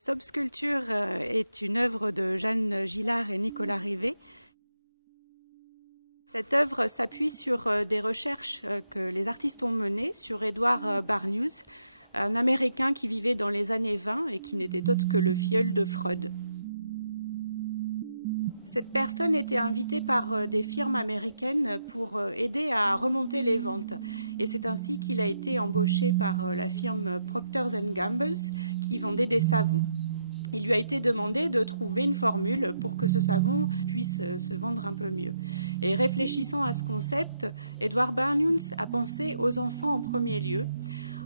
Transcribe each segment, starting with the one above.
Sobsculpture est une œuvre de Jeanne Gillard et Nicolas Rivet. Cette œuvre s'appuie sur des recherches que les artistes ont menées sur Edward Barnews, un Américain qui vivait dans les années 20 et qui n'était autre que le filleul de Freud. Cette personne était invitée par des firmes américaines pour aider à remonter les ventes. Et c'est ainsi qu'il a été embauché par la firme Procter & Gamble qui vendait des savons. Il lui a été demandé de trouver une formule pour que ce savon puisse se vendre un peu mieux. Et réfléchissant à ce concept, Edward Barnews a pensé aux enfants en premier lieu,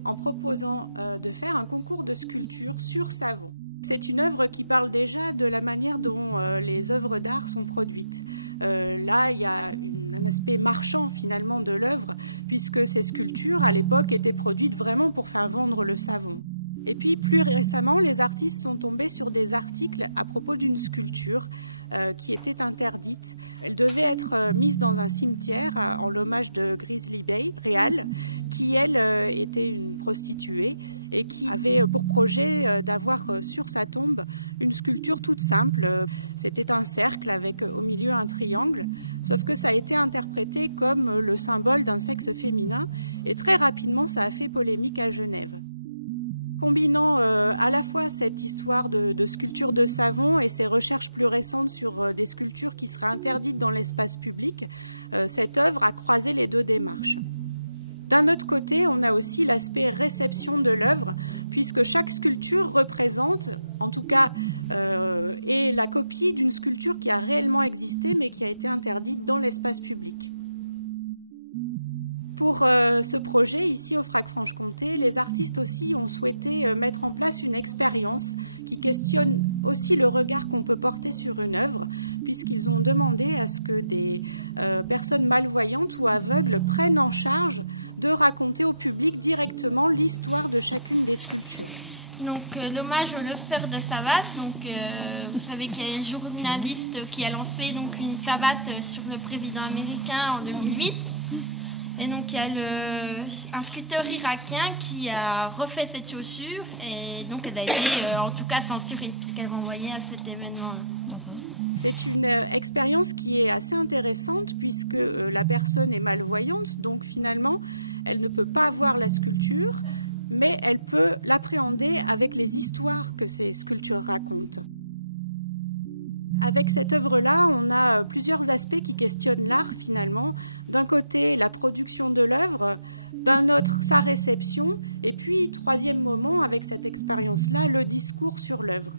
en proposant de faire un concours de sculpture sur savon. C'est une œuvre qui parle déjà de la manière dont les œuvres d'art sont produites. Là, il y a un aspect marchand finalement de l'œuvre, puisque ces sculptures, à l'époque, étaient produites vraiment pour faire vendre le savon. Et puis, plus récemment, les artistes sont tombés sur des articles à propos d'une sculpture qui était interdite. Elle devait être mise dans un cimetière en l'hommage de Grizzly Bay, Réal, qui, elle, était une prostituée et qui avait pour projet d'avoir sur sa tombe une sculpture toute simple. C'était un cercle avec au milieu un triangle, sauf que ça a été interprété comme le symbole d'un sexe féminin et très rapidement, ça a fait polémique à Genève. Combinant à la fois cette histoire de sculpture de savon et ses recherches plus récentes sur des sculptures qui seraient interdites dans l'espace public, cette œuvre a croisé les deux démarches. D'un autre côté, on a aussi l'aspect réception de l'œuvre, puisque chaque sculpture représente, en tout cas, est la copie d'une sculpture qui a réellement existé, mais qui a été interdite dans l'espace public. Pour ce projet, ici au FRAC-Franche-Comté, les artistes aussi ont souhaité mettre en place une expérience qui questionne aussi le regard qu'on peut porter sur une œuvre, puisqu'ils ont demandé à ce que des personnes malvoyantes ou aveugles prennent en charge de raconter au public directement l'histoire de chacune des sculptures. Donc l'hommage au Luster de Savate, vous savez qu'il y a un journaliste qui a lancé une savate sur le président américain en 2008. Et donc il y a un sculpteur irakien qui a refait cette chaussure et donc elle a été en tout cas censurée puisqu'elle renvoyait à cet événement. C'est une expérience qui est assez intéressante puisque la personne est malvoyante, donc finalement elle ne peut pas voir la sculpture, mais elle peut l'appréhender avec les histoires que ces sculptures racontent. Avec cette œuvre-là, on a plusieurs aspects qui questionnent l'art finalement. D'un côté, la production de l'œuvre, d'un autre, sa réception, et puis, troisième moment, avec cette expérience-là, le discours sur l'œuvre.